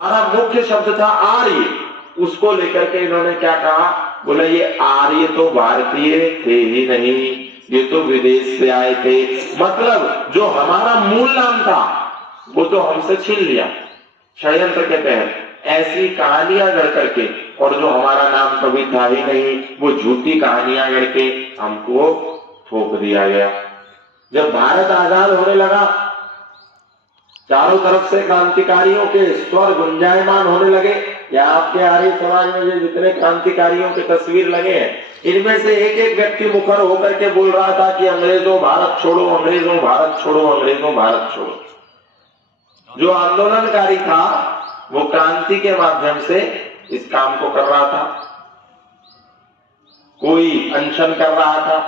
हमारा मुख्य शब्द था आर्य, उसको लेकर के इन्होंने क्या कहा, बोला ये आर्य तो भारतीय थे ही नहीं, ये तो विदेश से आए थे। मतलब जो हमारा मूल नाम था वो तो हमसे छीन लिया षड्यंत्र के तहत, ऐसी कहानियां गढ़ करके, और जो हमारा नाम कभी था ही नहीं वो झूठी कहानियां गढ़ के हमको थोप दिया गया। जब भारत आजाद होने लगा, चारों तरफ से क्रांतिकारियों के स्वर गुंजायमान होने लगे। या आपके आर्य समाज में जो जितने क्रांतिकारियों के तस्वीर लगे हैं, इनमें से एक एक व्यक्ति मुखर होकर के बोल रहा था कि अंग्रेजों भारत छोड़ो, अंग्रेजों भारत छोड़ो, अंग्रेजों भारत छोड़ो। जो आंदोलनकारी था वो क्रांति के माध्यम से इस काम को कर रहा था। कोई अनशन कर रहा था,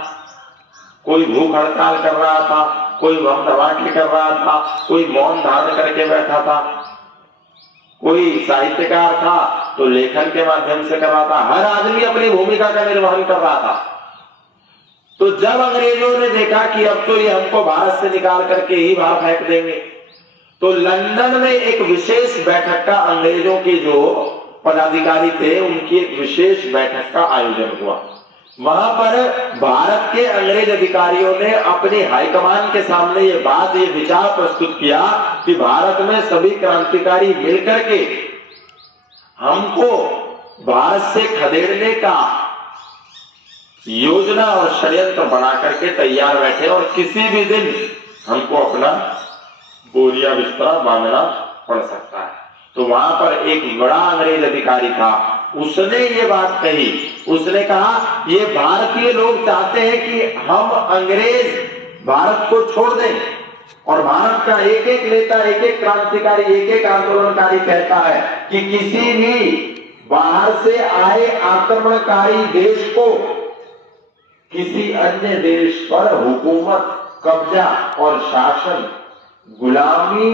कोई भूख हड़ताल कर रहा था, कोई बम धमाके कर रहा था, कोई मौन धारण करके बैठा था, कोई साहित्यकार था तो लेखन के माध्यम से कर रहा था। हर आदमी अपनी भूमिका का निर्वहन कर रहा था। तो जब अंग्रेजों ने देखा कि अब तो ये हमको भारत से निकाल करके ही बाहर फेंक देंगे, तो लंदन में एक विशेष बैठक का, अंग्रेजों के जो पदाधिकारी थे उनकी एक विशेष बैठक का आयोजन हुआ। वहां पर भारत के अंग्रेज अधिकारियों ने अपनी हाईकमान के सामने ये बात, ये विचार प्रस्तुत किया कि भारत में सभी क्रांतिकारी मिलकर के हमको भारत से खदेड़ने का योजना और षड्यंत्र बना करके तैयार बैठे, और किसी भी दिन हमको अपना बोरिया बिस्तरा बांधना पड़ सकता है। तो वहां पर एक बड़ा अंग्रेज अधिकारी था, उसने ये बात कही। उसने कहा ये भारतीय लोग चाहते हैं कि हम अंग्रेज भारत को छोड़ दें, और भारत का एक एक नेता, एक एक क्रांतिकारी, एक एक आंदोलनकारी कहता है कि किसी भी बाहर से आए आक्रमणकारी देश को किसी अन्य देश पर हुकूमत, कब्जा और शासन, गुलामी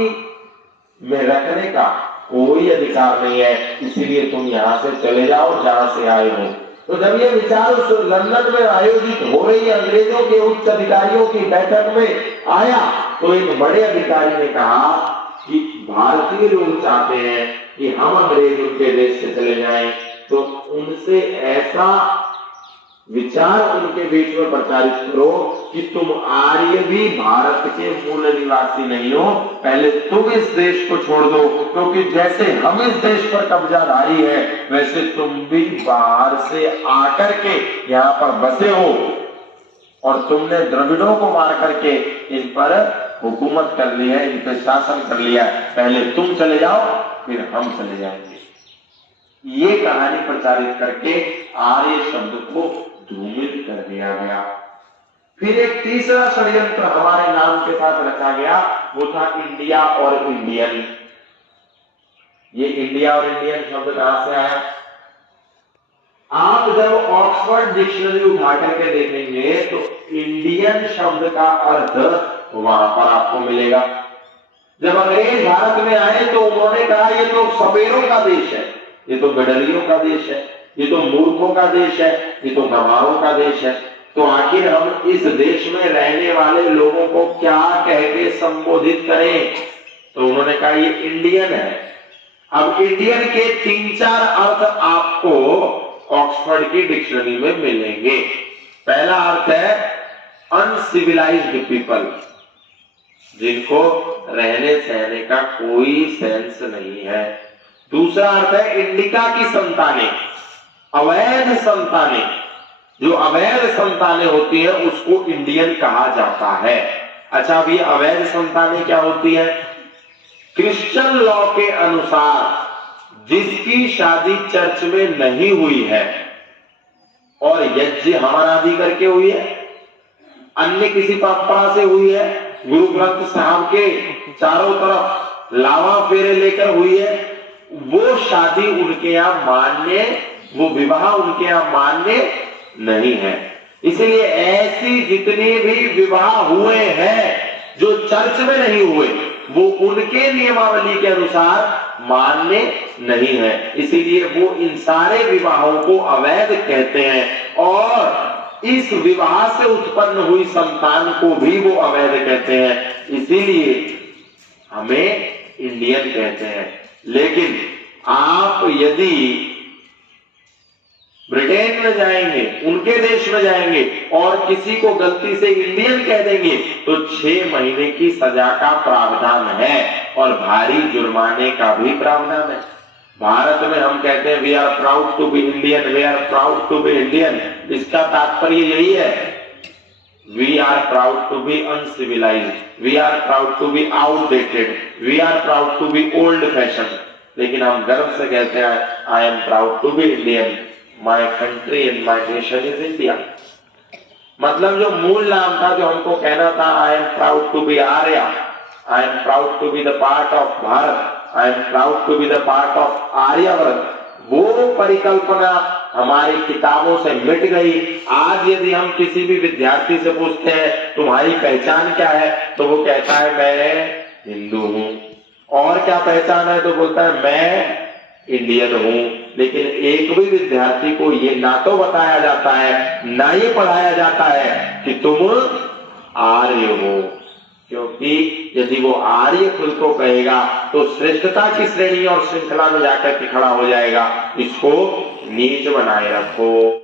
में रखने का कोई अधिकार नहीं है, इसीलिए तुम यहां से चले जाओ जहां से आए हो। तो जब ये विचार उस लंदन में आयोजित हो रही अंग्रेजों के उच्च अधिकारियों की बैठक में आया, तो एक बड़े अधिकारी ने कहा कि भारतीय लोग चाहते हैं कि हम अंग्रेजों के देश से चले जाएं, तो उनसे ऐसा विचार उनके बीच में प्रचारित करो कि तुम आर्य भी भारत के मूल निवासी नहीं हो, पहले तुम इस देश को छोड़ दो, क्योंकि जैसे हम इस देश पर कब्जाधारी है वैसे तुम भी बाहर से आकर के यहाँ पर बसे हो, और तुमने द्रविड़ों को मार करके इन पर हुकूमत कर ली है, इन पर शासन कर लिया है, पहले तुम चले जाओ फिर हम चले जाएंगे। ये कहानी प्रचारित करके आर्य शब्द को धूमिल कर दिया गया। फिर एक तीसरा षड्यंत्र हमारे नाम के साथ रचा गया, वो था इंडिया और इंडियन। ये इंडिया और इंडियन शब्द कहां से आया? आप जब ऑक्सफोर्ड डिक्शनरी उठा करके देखेंगे तो इंडियन शब्द का अर्थ वहां पर आपको मिलेगा। जब अंग्रेज भारत में आए तो उन्होंने कहा ये तो सपेरों का देश है, ये तो गडरियों का देश है, ये तो मूर्खों का देश है, ये तो गंवारों का देश है। तो आखिर हम इस देश में रहने वाले लोगों को क्या कह के संबोधित करें? तो उन्होंने कहा ये इंडियन है। अब इंडियन के 3-4 अर्थ आपको ऑक्सफोर्ड की डिक्शनरी में मिलेंगे। पहला अर्थ है अनसिविलाइज्ड पीपल, जिनको रहने सहने का कोई सेंस नहीं है। दूसरा अर्थ है इंडिका की संतानें, अवैध संतानें। जो अवैध संतानें होती हैं उसको इंडियन कहा जाता है। अच्छा, अब ये अवैध संतानें क्या होती है? क्रिश्चियन लॉ के अनुसार जिसकी शादी चर्च में नहीं हुई है और यज्ञ हवन आदि करके हुई है, अन्य किसी परंपरा से हुई है, गुरु ग्रंथ साहब के चारों तरफ लावा फेरे लेकर हुई है, वो शादी उनके यहां मान्य, वो विवाह उनके यहां मान्य नहीं है। इसलिए ऐसी जितने भी विवाह हुए हैं जो चर्च में नहीं हुए, वो उनके नियमावली के अनुसार मान्य नहीं है। इसीलिए वो इन सारे विवाहों को अवैध कहते हैं, और इस विवाह से उत्पन्न हुई संतान को भी वो अवैध कहते हैं। इसीलिए हमें इंडियन कहते हैं। लेकिन आप यदि ब्रिटेन में जाएंगे, उनके देश में जाएंगे और किसी को गलती से इंडियन कह देंगे तो 6 महीने की सजा का प्रावधान है और भारी जुर्माने का भी प्रावधान है। भारत में हम कहते हैं we are proud to be Indian, we are proud to be Indian. इसका तात्पर्य यही है, we are proud to be uncivilised, we are proud to be outdated, we are proud to be old fashion. लेकिन हम गर्व से कहते हैं I am proud to be Indian, my country and my nation is India. मतलब जो मूल नाम था, जो हमको कहना था I am proud to be Arya, I am proud to be the part of Bharat, I am proud to be the part of Aryavarta, वो परिकल्पना हमारी किताबों से मिट गई। आज यदि हम किसी भी विद्यार्थी से पूछते हैं तुम्हारी पहचान क्या है, तो वो कहता है मैं हिंदू हूं। और क्या पहचान है, तो बोलता है मैं इंडियन हूं। लेकिन एक भी विद्यार्थी को ये ना तो बताया जाता है, ना ये पढ़ाया जाता है कि तुम आर्य हो, क्योंकि यदि वो आर्य खुद को कहेगा तो श्रेष्ठता की श्रेणी और श्रृंखला में जाकर के खड़ा हो जाएगा। इसको नीच बनाए रखो।